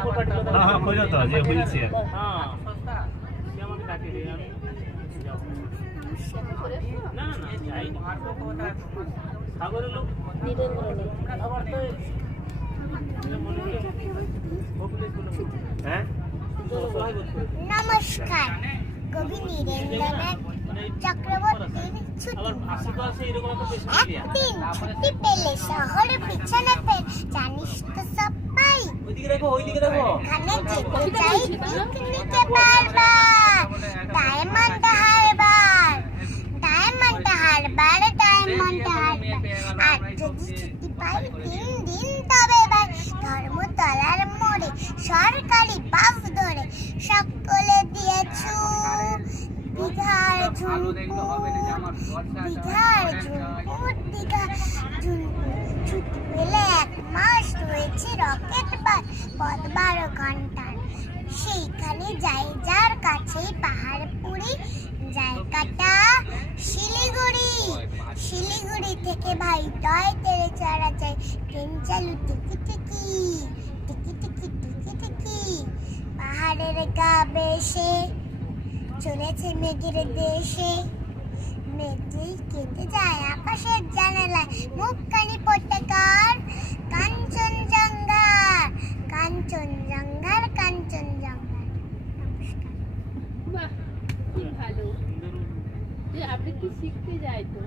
হ্যাঁ হ্যাঁ কইলো তো যে হুইল চেয়ার। হ্যাঁ সে আমাকে ডাকিয়ে দিয়ে আমি যাবো। না না যাই সাগরের লোক হ্যাঁ নমস্কার, কবি নীরেন্দ্রনাথ চক্রবর্তীর ছুটি। একদিন ছুটি পেলে শহরে পিছনে ফের, জানিস তো সবাই ওখানে যেতে চাই পিকনিকে বারবার। Diamond Harbour, Diamond Harbour, Diamond Harbour. আর যদি ছুটি পাই 3 দিন তবে এবার ধর্মতলার মোড়ে সরকারি বাস ধরে সকলে দিয়েছু দীঘার ঝুমপুর, দীঘার ঝুমপুর, দীঘার ঝুমপুর। ছুটি পেলে 1 মাস রয়েছে রকেট বাস, পথ 12 ঘন্টার। সেইখানে যাই যার কাছেই পাহাড়পুরি, জায়গাটা শিলিগুড়ি। শিলিগুড়ি থেকে ভাই টয় তেড়ে চড়া যায় ট্রেন চালু টিকি টিকি টিকি টিকি টিকি টিকি। পাহাড়ের গা বেশে চলেছে মেঘের দেশে, মেঘেই কেটে যায় আকাশের জানালায়, মুখখানি পট্টাকার কাঞ্চনজঙ্ঘার, কাঞ্চনজঙ্ঘার, কাঞ্চনজঙ্ঘার। নমস্কার। বাহ, কি ভালো। যে আপনি কি শিখতে যাই তো।